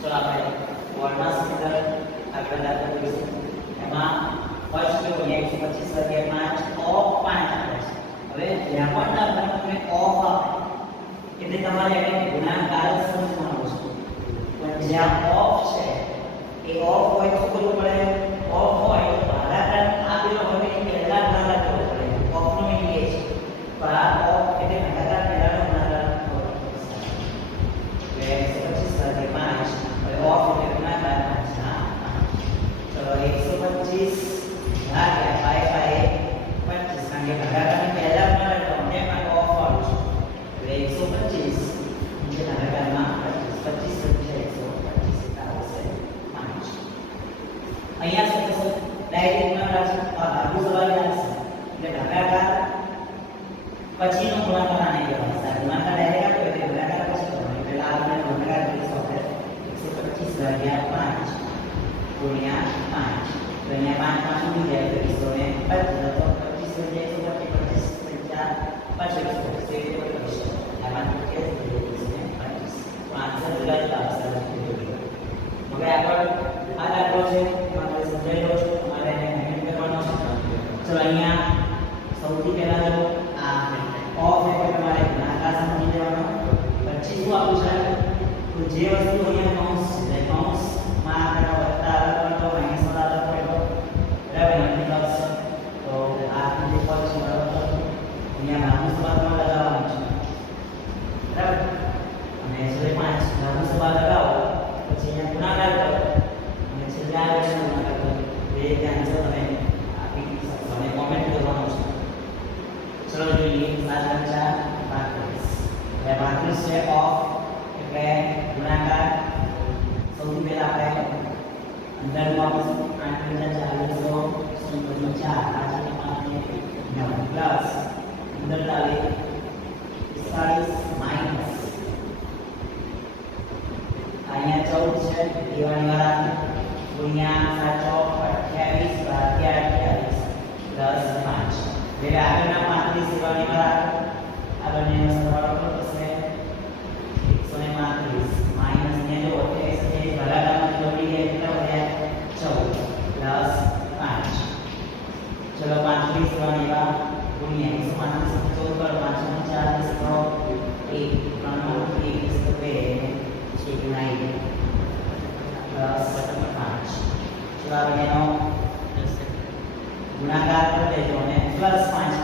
ચલો આપણે બોર્ડમાં સમીકરણ આગળ દાખલા કરીશું. એમાં ફર્સ્ટ જો 125 / 5 ઓફ 5 આવે છે. હવે જ્યાં પણ તમને ઓફ આવે એટલે તમારે એને ગુણાકાર સમજવાનો છે. પણ જ્યાં ઓફ છે એ ઓફ હોય તો શું કરવું પડે? ઓફ હોય તો ભાગાકાર આપેલો હોય એ પહેલા ભાગાકાર કરવો પડે. ઓફ નો મીનિંગ એ છે. તો આ ઓફ એટલે ભાગાકાર પહેલાનો ભાગાકાર કરવો પડે. 125 / 5 હવે ઓફ એટલે ગુણાકાર 5 ના 5. ચલો 125 ભાગ્યા 5 / 25 કારણ કે ભાગાકારની પહેલા ભાગાકાર તો એમાં ઓફ વાળું છે. એટલે 125 નીચે ભાગાકારમાં 25 અહીંયા શું થશે? ડાયરેક્ટ ગુણાકાર છે. આ ભાગુ સવાલ આવશે એટલે ભાગાકાર પછીનો ગુણાકાર આને કહેવાય. ગુણાકાર ડાયરેક્ટ આપો એટલે ભાગાકાર પછી કરવાનો. એટલે આ આપણે ગુણાકાર કરીશું આપણે 125 / 5 ગુણ્યા 5. તો અહીંયા 5 5 ઉડી જાય તો 125 તો 25 જાય 125 આમાં કે 25 તો આન્સર જુદા જુદા આવશે. હવે આગળ આ દાખલો છે તમારે સમજાઈ લો છો. તમારે એને મેનેજ કરવાનો છે. ચલો અહીંયા સૌથી પહેલા જો આ ઓફ એટલે તમારે ગુણાકાર સમજી લેવાનો. પછી શું આપું છે? તો જે વસ્તુ અહીંયા કૌંસ છે કૌંસમાં આપણે વત્તા અલગ તો માઈનસ વાળા અલગ હોય તો બરાબર એમની પ્લસ. તો આ જે પદ છે બરાબર અહીંયા નાનું સવાલમાં લગાવવાનું છે બરાબર. અને છેલ્લે 5 નાનું સવાલ લગાવો પછી અહીંયા ગુણાકાર કરો અને છેલ્લે આ વેક્ટર ગુણાકાર કરો. એ આન્સર તમે આપી શકશો અને કોમેન્ટ કરવાનું છે. ચલો જોઈએ 7 × 4 = 32. હવે 32 છે ઓફ એટલે ગુણાકાર. સૌથી પહેલા આપણે અંદરનું આપીશું 8 × 4 = 4 બાકીની 5 પ્લસ અંદર ચાલે 45 માઈનસ અહીંયા 14 છે દિવાળીવાળા ગુણ્યા સાચો 28 ભાગ્યા 28 પ્લસ 5. એટલે આગળના 35 દિવાળીવાળા આગળનો સરવાળો કેટલો થશે? 135 માઈનસ ને જો 28 ભાગાકારમાં જોડી ગયા કેટલા વધ્યા? 14 પ્લસ 5. ચલો 35 દિવાળીવાળા ગુણ્યા 135 14 પર 5 × 4 = 1 3 × 2 9 પ્લસ 5. ચલો આપણે એનો ગુણાકાર કરી દેજો અને પ્લસ 5